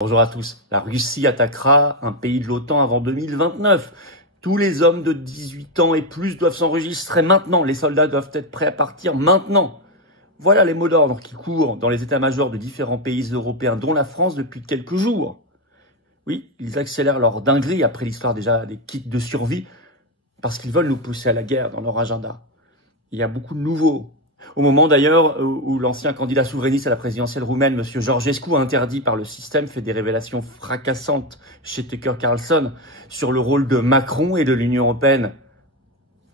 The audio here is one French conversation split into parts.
Bonjour à tous. La Russie attaquera un pays de l'OTAN avant 2029. Tous les hommes de 18 ans et plus doivent s'enregistrer maintenant. Les soldats doivent être prêts à partir maintenant. Voilà les mots d'ordre qui courent dans les états-majors de différents pays européens, dont la France depuis quelques jours. Oui, ils accélèrent leur dinguerie après l'histoire déjà des kits de survie, parce qu'ils veulent nous pousser à la guerre dans leur agenda. Il y a beaucoup de nouveaux. Au moment d'ailleurs où l'ancien candidat souverainiste à la présidentielle roumaine, M. Georgescu, interdit par le système, fait des révélations fracassantes chez Tucker Carlson sur le rôle de Macron et de l'Union européenne.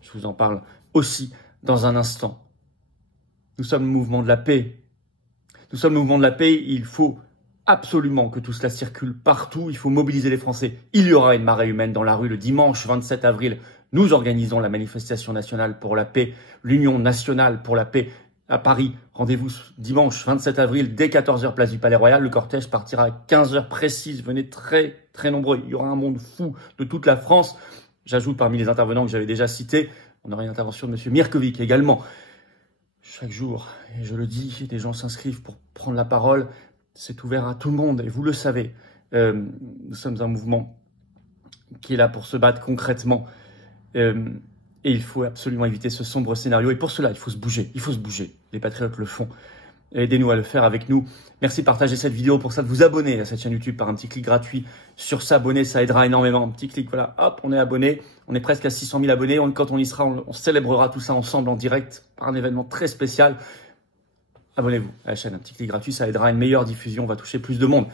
Je vous en parle aussi dans un instant. Nous sommes le mouvement de la paix. Nous sommes le mouvement de la paix. Il faut absolument que tout cela circule partout. Il faut mobiliser les Français. Il y aura une marée humaine dans la rue le dimanche 27 avril. Nous organisons la manifestation nationale pour la paix, l'Union nationale pour la paix à Paris. Rendez-vous dimanche 27 avril dès 14h place du Palais Royal. Le cortège partira à 15h précises. Venez très nombreux. Il y aura un monde fou de toute la France. J'ajoute parmi les intervenants que j'avais déjà cités, on aura une intervention de M. Mirkovic également. Chaque jour, et je le dis, des gens s'inscrivent pour prendre la parole. C'est ouvert à tout le monde et vous le savez. Nous sommes un mouvement qui est là pour se battre concrètement. Et il faut absolument éviter ce sombre scénario. Et pour cela, il faut se bouger. Il faut se bouger. Les patriotes le font. Aidez-nous à le faire avec nous. Merci de partager cette vidéo. Pour ça, de vous abonner à cette chaîne YouTube par un petit clic gratuit sur s'abonner. Ça aidera énormément. Un petit clic, voilà. Hop, on est abonné. On est presque à 600 000 abonnés. Quand on y sera, on célébrera tout ça ensemble en direct par un événement très spécial. Abonnez-vous à la chaîne. Un petit clic gratuit. Ça aidera à une meilleure diffusion. On va toucher plus de monde.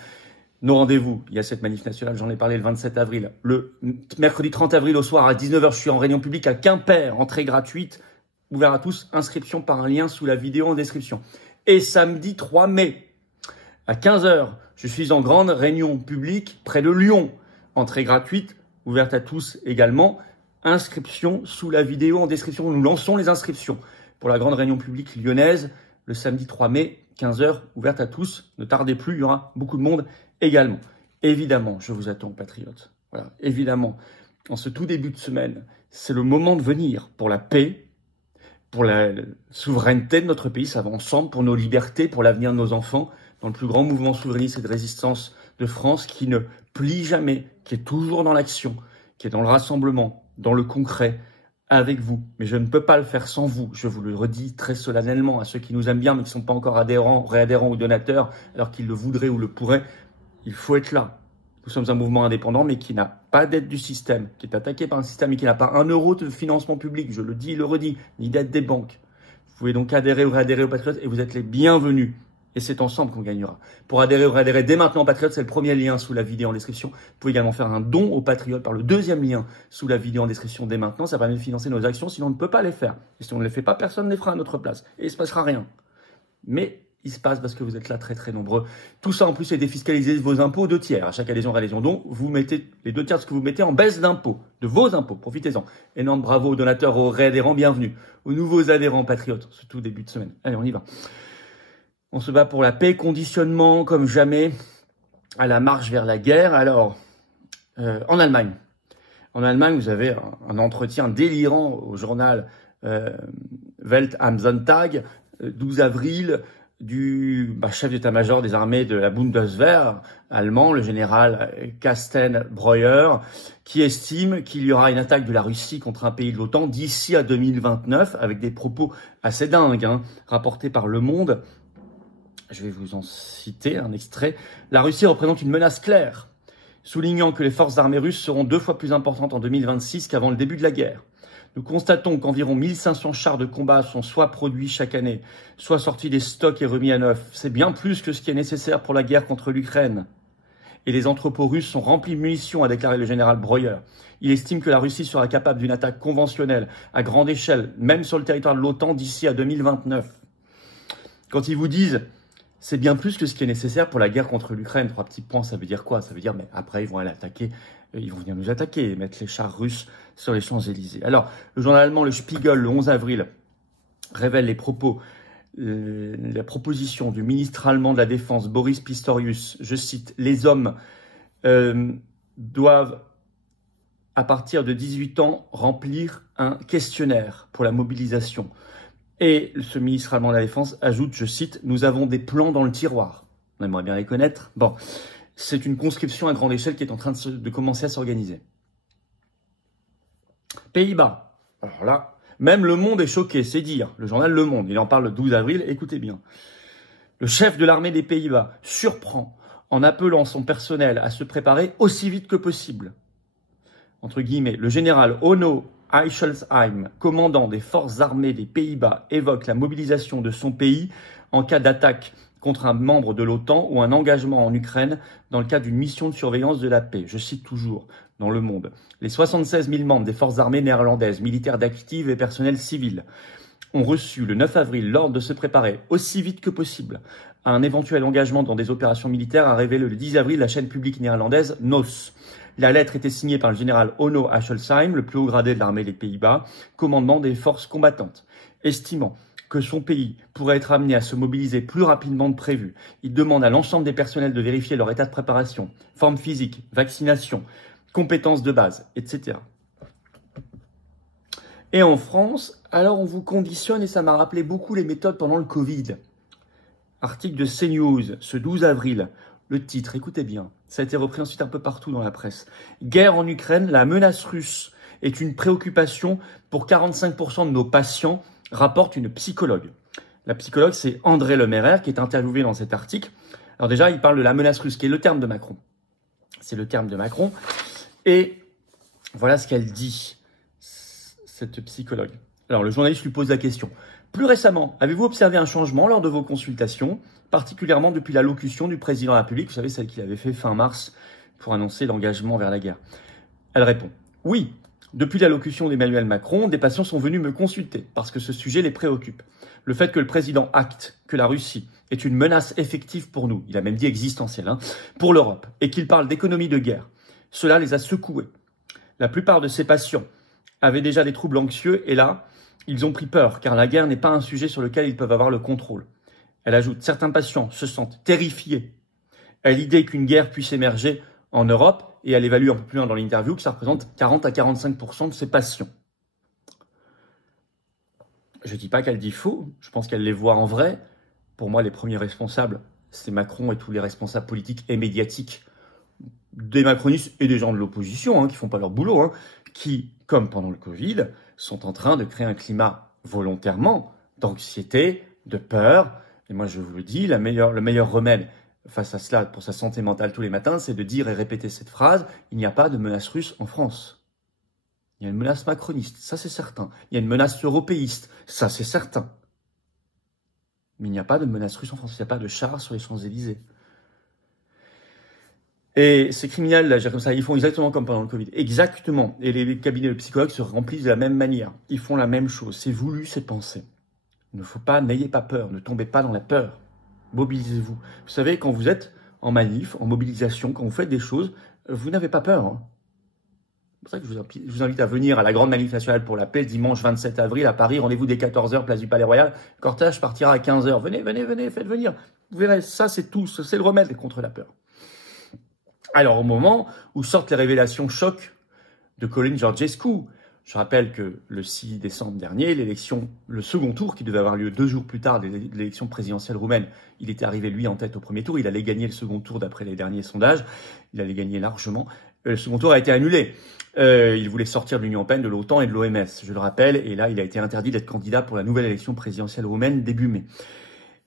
Nos rendez-vous, il y a cette manif nationale, j'en ai parlé le 27 avril. Le mercredi 30 avril au soir à 19h, je suis en réunion publique à Quimper, entrée gratuite, ouvert à tous, inscription par un lien sous la vidéo en description. Et samedi 3 mai, à 15h, je suis en grande réunion publique près de Lyon, entrée gratuite, ouverte à tous également, inscription sous la vidéo en description. Nous lançons les inscriptions pour la grande réunion publique lyonnaise, le samedi 3 mai, 15h, ouverte à tous. Ne tardez plus, il y aura beaucoup de monde également. Évidemment, je vous attends, patriotes. Voilà, évidemment, en ce tout début de semaine, c'est le moment de venir pour la paix, pour la souveraineté de notre pays. Ça va ensemble, pour nos libertés, pour l'avenir de nos enfants, dans le plus grand mouvement souverainiste et de résistance de France qui ne plie jamais, qui est toujours dans l'action, qui est dans le rassemblement, dans le concret, avec vous. Mais je ne peux pas le faire sans vous. Je vous le redis très solennellement à ceux qui nous aiment bien, mais qui ne sont pas encore adhérents, réadhérents ou donateurs, alors qu'ils le voudraient ou le pourraient. Il faut être là. Nous sommes un mouvement indépendant, mais qui n'a pas d'aide du système, qui est attaqué par un système et qui n'a pas un euro de financement public, je le dis et le redis, ni d'aide des banques. Vous pouvez donc adhérer ou réadhérer aux Patriotes et vous êtes les bienvenus. Et c'est ensemble qu'on gagnera. Pour adhérer ou réadhérer dès maintenant aux Patriotes, c'est le premier lien sous la vidéo en description. Vous pouvez également faire un don aux Patriotes par le deuxième lien sous la vidéo en description dès maintenant. Ça permet de financer nos actions, sinon on ne peut pas les faire. Et si on ne les fait pas, personne ne les fera à notre place. Et il ne se passera rien. Mais il se passe parce que vous êtes là très nombreux. Tout ça en plus est défiscalisé de vos impôts 2 tiers. À chaque adhésion, réadhésion, don, vous mettez les 2 tiers de ce que vous mettez en baisse d'impôts, de vos impôts. Profitez-en. Énorme bravo aux donateurs, aux réadhérents, bienvenue. Aux nouveaux adhérents Patriotes, ce tout début de semaine. Allez, on y va. On se bat pour la paix, conditionnement comme jamais, à la marche vers la guerre. Alors, en Allemagne. En Allemagne, vous avez un entretien délirant au journal Welt am Sonntag, 12 avril, du chef d'état-major des armées de la Bundeswehr allemand, le général Carsten Breuer, qui estime qu'il y aura une attaque de la Russie contre un pays de l'OTAN d'ici à 2029, avec des propos assez dingues, rapportés par Le Monde. Je vais vous en citer un extrait. La Russie représente une menace claire, soulignant que les forces armées russes seront 2 fois plus importantes en 2026 qu'avant le début de la guerre. Nous constatons qu'environ 1500 chars de combat sont soit produits chaque année, soit sortis des stocks et remis à neuf. C'est bien plus que ce qui est nécessaire pour la guerre contre l'Ukraine. Et les entrepôts russes sont remplis de munitions, a déclaré le général Breuer. Il estime que la Russie sera capable d'une attaque conventionnelle à grande échelle, même sur le territoire de l'OTAN d'ici à 2029. Quand ils vous disent c'est bien plus que ce qui est nécessaire pour la guerre contre l'Ukraine. 3 petits points, ça veut dire quoi? Ça veut dire, mais après, ils vont aller attaquer, ils vont venir nous attaquer et mettre les chars russes sur les Champs-Élysées. Alors, le journal allemand, le Spiegel, le 11 avril, révèle les propos, la proposition du ministre allemand de la Défense, Boris Pistorius. Je cite, les hommes doivent, à partir de 18 ans, remplir un questionnaire pour la mobilisation. Et ce ministre allemand de la Défense ajoute, je cite, « Nous avons des plans dans le tiroir ». On aimerait bien les connaître. Bon, C'est une conscription à grande échelle qui est en train de commencer à s'organiser. Pays-Bas. Alors là, même Le Monde est choqué, c'est dire. Le journal Le Monde, il en parle le 12 avril, écoutez bien. Le chef de l'armée des Pays-Bas surprend en appelant son personnel à se préparer aussi vite que possible. Entre guillemets, le général Onno Eichelsheim, commandant des forces armées des Pays-Bas, évoque la mobilisation de son pays en cas d'attaque contre un membre de l'OTAN ou un engagement en Ukraine dans le cadre d'une mission de surveillance de la paix. Je cite toujours dans Le Monde. Les 76 000 membres des forces armées néerlandaises, militaires d'actifs et personnels civils, ont reçu le 9 avril l'ordre de se préparer aussi vite que possible à un éventuel engagement dans des opérations militaires, a révélé le 10 avril la chaîne publique néerlandaise NOS. La lettre était signée par le général Onno Eichelsheim, le plus haut gradé de l'armée des Pays-Bas, commandant des forces combattantes. Estimant que son pays pourrait être amené à se mobiliser plus rapidement que prévu, il demande à l'ensemble des personnels de vérifier leur état de préparation, forme physique, vaccination, compétences de base, etc. Et en France, alors on vous conditionne, et ça m'a rappelé beaucoup les méthodes pendant le Covid. Article de CNews, ce 12 avril, le titre, écoutez bien, ça a été repris ensuite un peu partout dans la presse. Guerre en Ukraine, la menace russe est une préoccupation pour 45% de nos patients, rapporte une psychologue. La psychologue, c'est André Lemerer, qui est interviewé dans cet article. Alors déjà, il parle de la menace russe, qui est le terme de Macron. C'est le terme de Macron. Et voilà ce qu'elle dit, cette psychologue. Alors, le journaliste lui pose la question. Plus récemment, avez-vous observé un changement lors de vos consultations, particulièrement depuis l'allocution du président de la République, vous savez, celle qu'il avait fait fin mars pour annoncer l'engagement vers la guerre? Elle répond, oui, depuis l'allocution d'Emmanuel Macron, des patients sont venus me consulter parce que ce sujet les préoccupe. Le fait que le président acte que la Russie est une menace effective pour nous, il a même dit existentielle, pour l'Europe, et qu'il parle d'économie de guerre, cela les a secoués. La plupart de ces patients avaient déjà des troubles anxieux et là, ils ont pris peur car la guerre n'est pas un sujet sur lequel ils peuvent avoir le contrôle. Elle ajoute, certains patients se sentent terrifiés à l'idée qu'une guerre puisse émerger en Europe et elle évalue un peu plus loin dans l'interview que ça représente 40 à 45% de ses patients. Je ne dis pas qu'elle dit faux, je pense qu'elle les voit en vrai. Pour moi, les premiers responsables, c'est Macron et tous les responsables politiques et médiatiques des macronistes et des gens de l'opposition qui font pas leur boulot, qui, comme pendant le Covid, sont en train de créer un climat volontairement d'anxiété, de peur. Et moi, je vous le dis, le meilleur remède face à cela pour sa santé mentale tous les matins, c'est de dire et répéter cette phrase, il n'y a pas de menace russe en France. Il y a une menace macroniste, ça c'est certain. Il y a une menace européiste, ça c'est certain. Mais il n'y a pas de menace russe en France, il n'y a pas de chars sur les Champs-Élysées. Et ces criminels, là, comme ça, ils font exactement comme pendant le Covid. Exactement. Et les cabinets de psychologues se remplissent de la même manière. Ils font la même chose. C'est voulu, c'est pensé. Il ne faut pas, n'ayez pas peur. Ne tombez pas dans la peur. Mobilisez-vous. Vous savez, quand vous êtes en manif, en mobilisation, quand vous faites des choses, vous n'avez pas peur. C'est pour ça que je vous invite à venir à la grande manif nationale pour la paix, dimanche 27 avril à Paris. Rendez-vous dès 14h, place du Palais Royal. Le cortège partira à 15h. Venez, faites venir. Vous verrez, ça c'est tout. C'est le remède contre la peur. Alors, au moment où sortent les révélations choc de Colin Georgescu, je rappelle que le 6 décembre dernier, le second tour, qui devait avoir lieu 2 jours plus tard de l'élection présidentielle roumaine, il était arrivé, lui, en tête au premier tour. Il allait gagner le second tour d'après les derniers sondages. Il allait gagner largement. Le second tour a été annulé. Il voulait sortir de l'Union européenne, de l'OTAN et de l'OMS, je le rappelle. Et là, il a été interdit d'être candidat pour la nouvelle élection présidentielle roumaine début mai.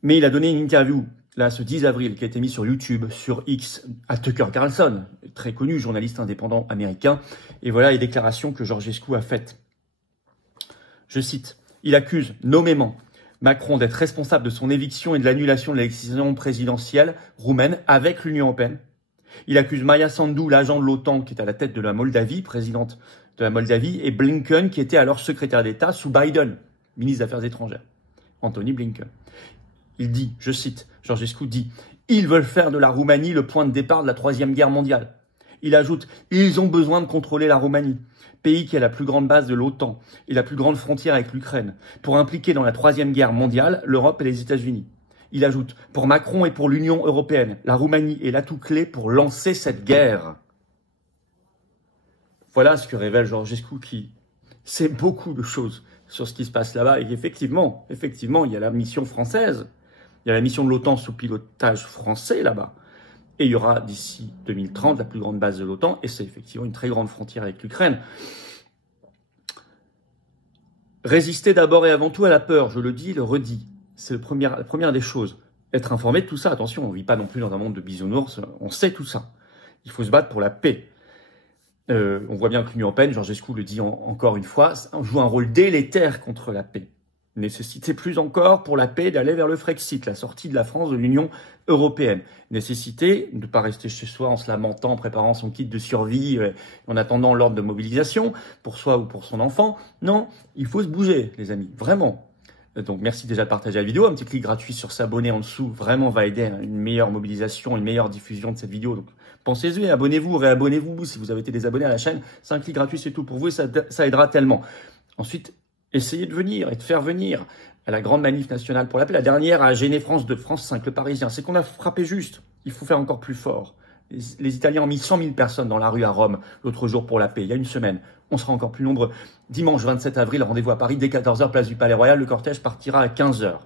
Mais il a donné une interview là, ce 10 avril, qui a été mis sur YouTube, sur X, à Tucker Carlson, très connu, journaliste indépendant américain. Et voilà les déclarations que Georgescu a faites. Je cite, il accuse nommément Macron d'être responsable de son éviction et de l'annulation de l'élection présidentielle roumaine avec l'Union européenne. Il accuse Maia Sandu, l'agent de l'OTAN, qui est à la tête de la Moldavie, présidente de la Moldavie, et Blinken, qui était alors secrétaire d'État sous Biden, ministre des Affaires étrangères. Anthony Blinken. Il dit, je cite, Georgescu dit, ils veulent faire de la Roumanie le point de départ de la Troisième Guerre mondiale. Il ajoute, ils ont besoin de contrôler la Roumanie, pays qui a la plus grande base de l'OTAN et la plus grande frontière avec l'Ukraine, pour impliquer dans la Troisième Guerre mondiale l'Europe et les États-Unis. Il ajoute, pour Macron et pour l'Union européenne, la Roumanie est l'atout clé pour lancer cette guerre. Voilà ce que révèle Georgescu qui sait beaucoup de choses sur ce qui se passe là-bas. Et effectivement, il y a la mission française. Il y a la mission de l'OTAN sous pilotage français là-bas. Et il y aura d'ici 2030 la plus grande base de l'OTAN, et c'est effectivement une très grande frontière avec l'Ukraine. Résister d'abord et avant tout à la peur, je le dis, le redis. C'est la première des choses. Être informé de tout ça, attention, on ne vit pas non plus dans un monde de bisounours, on sait tout ça. Il faut se battre pour la paix. On voit bien que l'Union européenne, Georgescu le dit encore une fois, joue un rôle délétère contre la paix. Nécessité plus encore pour la paix d'aller vers le Frexit, la sortie de la France de l'Union européenne. Nécessité de ne pas rester chez soi en se lamentant, en préparant son kit de survie, en attendant l'ordre de mobilisation pour soi ou pour son enfant. Non, il faut se bouger, les amis, vraiment. Donc merci déjà de partager la vidéo. Un petit clic gratuit sur s'abonner en dessous, vraiment va aider à une meilleure mobilisation, une meilleure diffusion de cette vidéo. Donc pensez-y, abonnez-vous, réabonnez-vous si vous avez été désabonné à la chaîne. C'est un clic gratuit, c'est tout pour vous et ça aidera tellement. Ensuite, essayez de venir et de faire venir à la grande manif nationale pour la paix. La dernière a gêné France 2, France 5, le Parisien. C'est qu'on a frappé juste. Il faut faire encore plus fort. Les Italiens ont mis 100 000 personnes dans la rue à Rome l'autre jour pour la paix, il y a une semaine. On sera encore plus nombreux. Dimanche 27 avril, rendez-vous à Paris dès 14h, place du Palais Royal. Le cortège partira à 15h.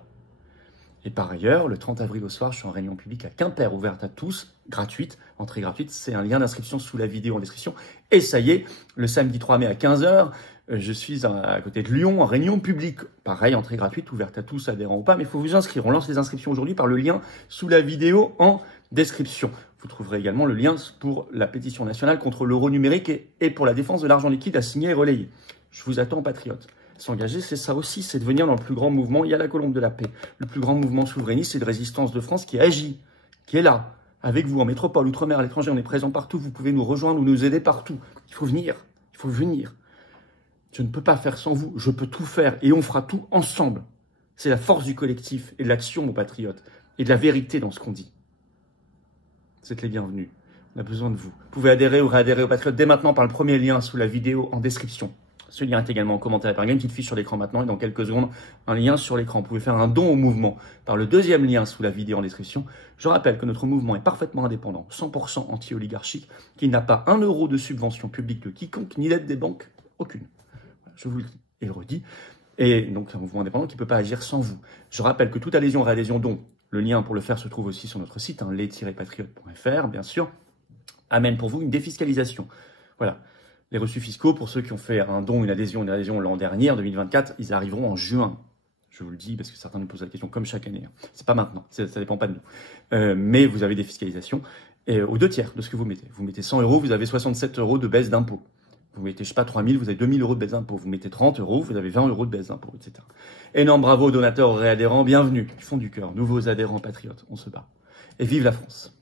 Et par ailleurs, le 30 avril au soir, je suis en réunion publique à Quimper, ouverte à tous, gratuite, entrée gratuite. C'est un lien d'inscription sous la vidéo en description. Et ça y est, le samedi 3 mai à 15h, je suis à côté de Lyon en réunion publique. Pareil, entrée gratuite, ouverte à tous, adhérents ou pas, mais il faut vous inscrire. On lance les inscriptions aujourd'hui par le lien sous la vidéo en description. Vous trouverez également le lien pour la pétition nationale contre l'euro numérique et pour la défense de l'argent liquide à signer et relayer. Je vous attends, patriotes. S'engager, c'est ça aussi, c'est de venir dans le plus grand mouvement. Il y a la Colombe de la Paix, le plus grand mouvement souverainiste et de résistance de France qui agit, qui est là, avec vous en métropole, outre-mer, à l'étranger. On est présent partout. Vous pouvez nous rejoindre ou nous aider partout. Il faut venir. Il faut venir. Je ne peux pas faire sans vous. Je peux tout faire et on fera tout ensemble. C'est la force du collectif et de l'action, nos patriotes, et de la vérité dans ce qu'on dit. Vous êtes les bienvenus. On a besoin de vous. Vous pouvez adhérer ou réadhérer aux Patriotes dès maintenant par le premier lien sous la vidéo en description. Ce lien est également en commentaire. Il y a une petite fiche sur l'écran maintenant et dans quelques secondes, un lien sur l'écran. Vous pouvez faire un don au mouvement par le deuxième lien sous la vidéo en description. Je rappelle que notre mouvement est parfaitement indépendant, 100% anti-oligarchique, qu'il n'a pas 1 euro de subvention publique de quiconque, ni d'aide des banques, aucune. Je vous le dis et le redis. Et donc, c'est un mouvement indépendant qui ne peut pas agir sans vous. Je rappelle que toute adhésion, réadhésion, don, le lien pour le faire se trouve aussi sur notre site, les-patriotes.fr, bien sûr, amène pour vous une défiscalisation. Voilà. Les reçus fiscaux, pour ceux qui ont fait un don, une adhésion l'an dernier, en 2024, ils arriveront en juin. Je vous le dis parce que certains nous posent la question, comme chaque année. C'est pas maintenant, ça dépend pas de nous. Mais vous avez des fiscalisations aux 2/3 de ce que vous mettez. Vous mettez 100 euros, vous avez 67 euros de baisse d'impôt. Vous mettez, je sais pas, 3 000, vous avez 2 000 euros de baisse d'impôt. Vous mettez 30 euros, vous avez 20 euros de baisse d'impôt, etc. Énorme bravo aux donateurs, aux réadhérents, bienvenue, du fond du cœur, nouveaux adhérents patriotes, on se bat. Et vive la France!